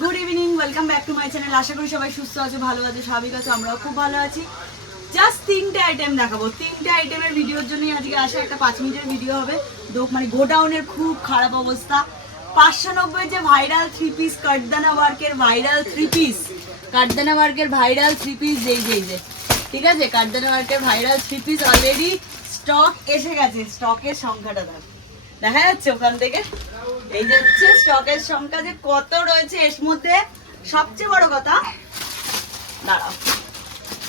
Good evening welcome back to my channel আশা করি সবাই সুস্থ আছে, ভালো আছে, স্বাভাবিক আছে, আমরাও খুব ভালো আছি। জাস্ট তিনটে আইটেম দেখাবো। তিনটে আইটেমের ভিডিওর জন্যই আজকে আসা একটা পাঁচ মিনিটের ভিডিও হবে। মানে গোডাউনের খুব খারাপ অবস্থা। পাঁচশো নব্বই যে ভাইরাল থ্রি পিস কাটদানা ওয়ার্কের ভাইরাল থ্রি পিস কাটদানা ওয়ার্কের ভাইরাল থ্রি পিস যেই যেই যে। ঠিক আছে? কাটদানা ওয়ার্কের viral three piece already stock এসে গেছে। স্টকের সংখ্যাটা দেখো। দেখা যাচ্ছে ওখান থেকে। এই যে স্টকের সংখ্যা যে কত রয়েছে, এর মধ্যে সবচেয়ে বড় কথা, দাঁড়াও।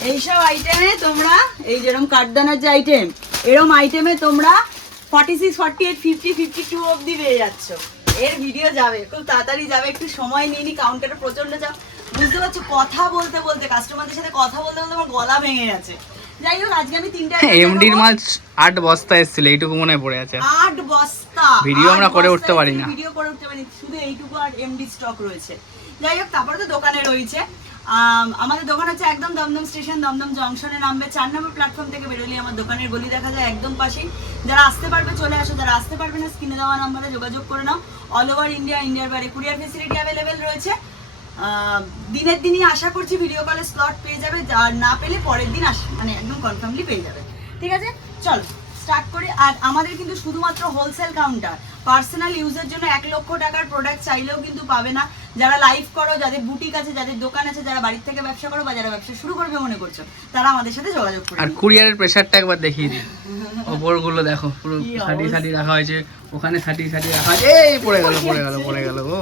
এইসব আইটেমে তোমরা, এই যেরকম কাঠদানার যে আইটেম এরম আইটেমে তোমরা forty six forty eight fifty fifty two অব্দি পেয়ে যাচ্ছ। এর ভিডিও যাবে, খুব তাড়াতাড়ি যাবে, একটু সময় নিয়ে নি কাউন্টারে প্রচণ্ড যাও বুঝতে পারছ? কথা বলতে বলতে কাস্টমারদের সাথে কথা বলতে বলতে আমার গলা ভেঙে গেছে। যাই হোক আজকে আমি তিনটা এমডির। মাল আট বস্তা এসেছিল এইটুকু মনে হয় পড়ে আছে। আট বস্তা। ভিডিও আমরা করে উঠতে পারি না। ভিডিও করে উঠতে পারি শুধু এইটুকু আর এমডি স্টক রয়েছে। যাই হোক তারপরে তো দোকানে রয়েছে। আমাদের দোকান হচ্ছে একদম দমদম স্টেশন দমদম জংশনে নামবে চার নম্বর প্ল্যাটফর্ম থেকে বেরোলে আমার দোকানের গলি দেখা যায় একদম পাশেই। যারা আসতে পারবে চলে আসো। যারা আসতে পারবে না স্ক্রিনে দেওয়া নাম্বারে যোগাযোগ করে নাও। অল ওভার ইন্ডিয়া ইন্ডিয়ার বাইরে কুরিয়ার ফেসিলিটি অ্যাভেলেবেল রয়েছে। দিনের দিনই আশা করছি ভিডিও কলে স্লট পেয়ে যাবে আর না পেলে পরের দিন আস মানে একদম কনফার্মলি পেয়ে যাবে। ঠিক আছে? চল স্টার্ট করি। আর আমাদের কিন্তু শুধুমাত্র হোলসেল কাউন্টার পার্সোনাল ইউজের জন্য এক লক্ষ টাকার প্রোডাক্ট চাইলেও কিন্তু পাবে না। যারা লাইভ করো যাদের বুটিক আছে যাদের দোকান আছে যারা বাড়ির থেকে ব্যবসা করো বা যারা ব্যবসা শুরু করবে মনে করছ তারা আমাদের সাথে যোগাযোগ করে আর। কুরিয়ারের প্রেশারটা একবার দেখিয়ে দিই। ওপরগুলো দেখো পুরো সাটি সাটি রাখা হয়েছে। ওখানে সাটি সাটি রাখা এই পড়ে গেল পড়ে গেল পড়ে গেল ও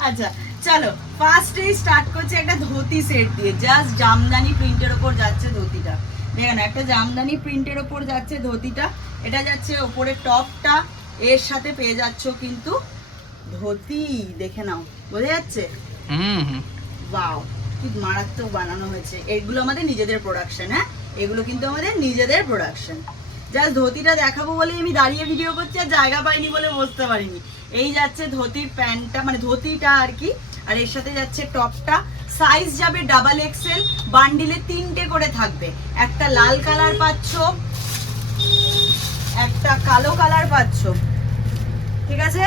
আচ্ছা চলো ফার্স্টেই স্টার্ট করছে একটা ধুতি সেট দিয়ে। জাস্ট জামদানি প্রিন্টের ওপর যাচ্ছে ধুতিটা। দেখেন একটা জামদানি প্রিন্টের ওপর যাচ্ছে ধুতিটা। এটা যাচ্ছে ওপরে টপটা। এর সাথে পেয়ে যাচ্ছ কিন্তু ধুতি। দেখে নাও বোঝা যাচ্ছে? হুম কি মারাত্মক বানানো হয়েছে। এগুলো আমাদের নিজেদের প্রোডাকশন হ্যাঁ? এগুলো কিন্তু আমাদের নিজেদের প্রোডাকশন জাস্ট ধুতিটা দেখাবো বলে আমি দাঁড়িয়ে ভিডিও করছি আর জায়গা পাইনি বলে বসতে পারিনি। এই যাচ্ছে ধুতির প্যান্টটা মানে ধুতিটা আর কি আর এর সাথে যাচ্ছে টপটা সাইজ যাবে ডাবল এক্সেল বান্ডিলে তিনটে করে থাকবে। একটা লাল কালার পাচ্ছ একটা কালো কালার পাচ্ছ। ঠিক আছে?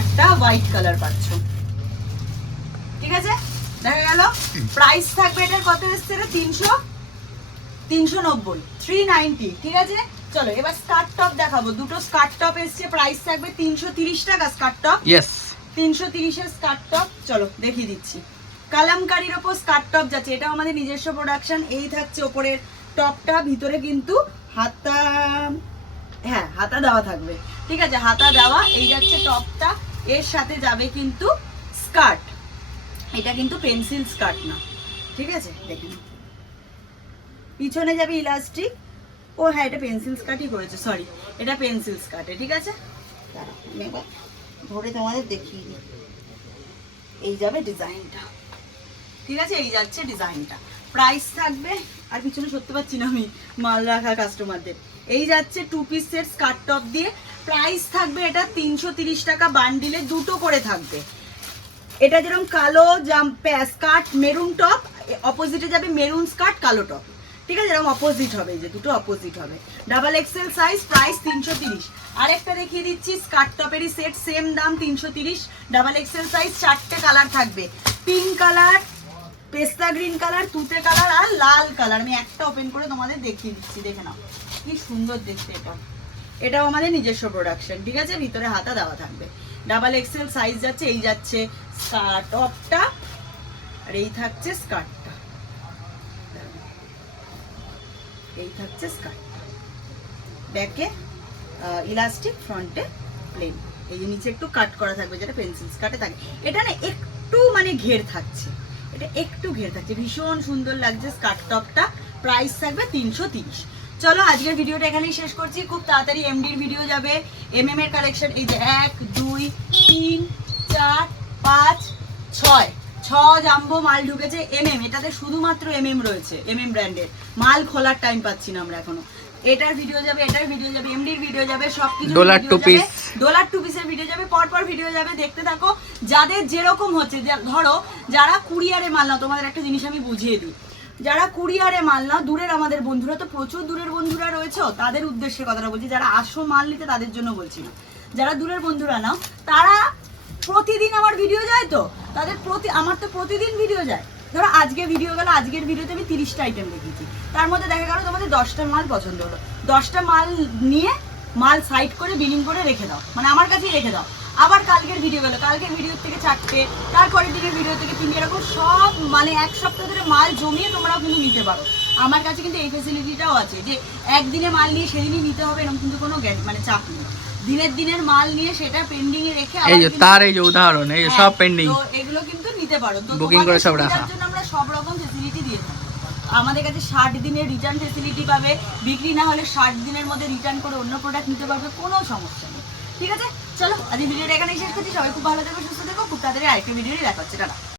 একটা হোয়াইট কালার পাচ্ছ। ঠিক আছে? দেখা গেল? প্রাইস থাকবে এটার কত এসছে তিনশো? তিনশো নব্বই থ্রি নাইনটি ঠিক আছে? চলো এবার স্কার্ট টপ দেখাবো। দুটো স্কার্ট টপ এসছে প্রাইস থাকবে তিনশো তিরিশ টাকা স্কার্ট টপ। ইয়েস তিনশো তিরিশের স্কার্ট টপ। চলো দেখিয়ে দিচ্ছি। কালামকারির ওপর স্কার্ট টপ যাচ্ছে। এটা আমাদের নিজস্ব প্রোডাকশন এই থাকছে ওপরের টপটা। ভিতরে কিন্তু হাতা হ্যাঁ হাতা দেওয়া থাকবে। ঠিক আছে হাতা দেওয়া। এই যাচ্ছে টপটা। এর সাথে যাবে কিন্তু স্কার্ট। এটা কিন্তু পেন্সিল স্কার্ট না। ঠিক আছে? দেখে। পিছনে যাবে ইলাস্টিক ও হ্যাঁ এটা পেন্সিল স্কার্টই করেছে সরি এটা পেন্সিল স্কার্টে ঠিক আছে? ধরে তোমাদের দেখিয়ে এই যাবে ডিজাইনটা ঠিক আছে? এই যাচ্ছে ডিজাইনটা প্রাইস থাকবে, আর পিছনে সত্যি পাচ্ছি না আমি, মাল রাখা কাস্টমারদের এই যাচ্ছে two piece set skirt top দিয়ে। প্রাইস থাকবে এটা তিনশো টাকা বান্ডিলে দুটো করে থাকবে। এটা যেরকম কালো জাম স্কার্ট মেরুন টপ অপোজিটে যাবে মেরুন স্কার্ট কালো টপ ঠিক আছে, এরকম অপোজিট হবে যে দুটো অপোজিট হবে। ডাবল এক্সেল সাইজ প্রাইস তিনশো তিরিশ। আরেকটা দেখিয়ে দিচ্ছি স্কার্ট টপেরই সেট সেম দাম, তিনশো তিরিশ। ডাবল এক্সেল সাইজ চারটে কালার থাকবে। পিঙ্ক কালার পেস্তা গ্রিন কালার তুতে কালার আর লাল কালার আমি একটা ওপেন করে তোমাদের দেখিয়ে দিচ্ছি, দেখে নাও। কি সুন্দর দেখতে এটা। এটাও আমাদের নিজস্ব প্রোডাকশন ঠিক আছে? ভিতরে হাতা দেওয়া থাকবে। ডাবল এক্সেল সাইজ যাচ্ছে, এই যাচ্ছে টপটা আর এই থাকছে স্কার্টটা এই থাকছে স্কার্টটা ব্যাকে ইলাস্টিক ফ্রন্টে প্লেন এই যে নিচে একটু কাট করা থাকবে, যেটা পেন্সিল স্কার্টে থাকে। এটা না একটু মানে ঘের থাকছে। এটা একটু ঘের থাকছে। ভীষণ সুন্দর লাগছে স্কার্ট টপটা প্রাইস থাকবে তিনশো তিরিশ। চলো আজকের ভিডিওটা এখানেই শেষ করছি। খুব তাড়াতাড়ি এমডির ভিডিও যাবে। এমএম এর কালেকশন এই যে এক, দুই, তিন, চার, পাঁচ, ছয়। ছ জাম্বো মাল ঢুকেছে এমএম এটাতে শুধুমাত্র এমএম রয়েছে এমএম ব্র্যান্ডের মাল খোলার টাইম পাচ্ছি না আমরা এখনও। এটার ভিডিও যাবে এটার ভিডিও যাবে এমডির ভিডিও যাবে সব কিছু dollar two piece। Dollar two পিসের ভিডিও যাবে পর পর ভিডিও যাবে দেখতে থাকো। যাদের যেরকম হচ্ছে ধরো যারা কুরিয়ারে মাল না তোমাদের একটা জিনিস আমি বুঝিয়ে দিই। যারা কুরিয়ারে মাল না দূরের আমাদের বন্ধুরা তো প্রচুর দূরের বন্ধুরা রয়েছে তাদের উদ্দেশ্যে কথাটা বলছি যারা আসো মাল নিতে তাদের জন্য বলছি না। যারা দূরের বন্ধুরা নাও তারা প্রতিদিন আমার ভিডিও যায় তো? তাদের প্রতি, আমার তো প্রতিদিন ভিডিও যায়। ধরো আজকে ভিডিও গেলো, আজকের ভিডিওতে আমি তিরিশটা আইটেম দেখিয়েছি। তার মধ্যে দেখা গেলো তোমাদের দশটা মাল পছন্দ হলো। দশটা মাল নিয়ে মাল সাইড করে বিলিং করে রেখে দাও। মানে আমার কাছেই রেখে দাও। আবার কালকের ভিডিও গেলো। কালকের ভিডিও থেকে চারটে, তারপরের দিনের ভিডিও থেকে তিনটে, এরকম সব মানে এক সপ্তাহ ধরে মাল জমিয়ে তোমরাও কিন্তু নিতে পারো। আমার কাছে কিন্তু এই ফেসিলিটিটাও আছে যে, একদিনে মাল নিয়ে সেদিনই নিতে হবে, এরকম কিন্তু কোনো মানে চাপ নেই। দিনের দিনের মাল নিয়ে সেটা পেন্ডিং এ রেখে এই যে তার এই যে উদাহরণ এই যে হ্যাঁ, সব পেন্ডিং তো এগুলো কিন্তু নিতে পারো। তো Booking করে সব রাখা। জন্য আমরা সব রকম ফেসিলিটি দিয়ে থাকি আমাদের কাছে ষাট দিনের রিটার্ন ফেসিলিটি পাবে। বিক্রি না হলে ষাট দিনের মধ্যে রিটার্ন করে অন্য প্রোডাক্ট নিতে পারবে কোনো সমস্যা নেই। ঠিক আছে? চলো আজ ভিডিওটা এখানে শেষ করছি। সবাই খুব ভালো থাকবে সুস্থ থেকো খুব তাড়াতাড়ি আরেকটা ভিডিওই দেখা হচ্ছে। টাটা।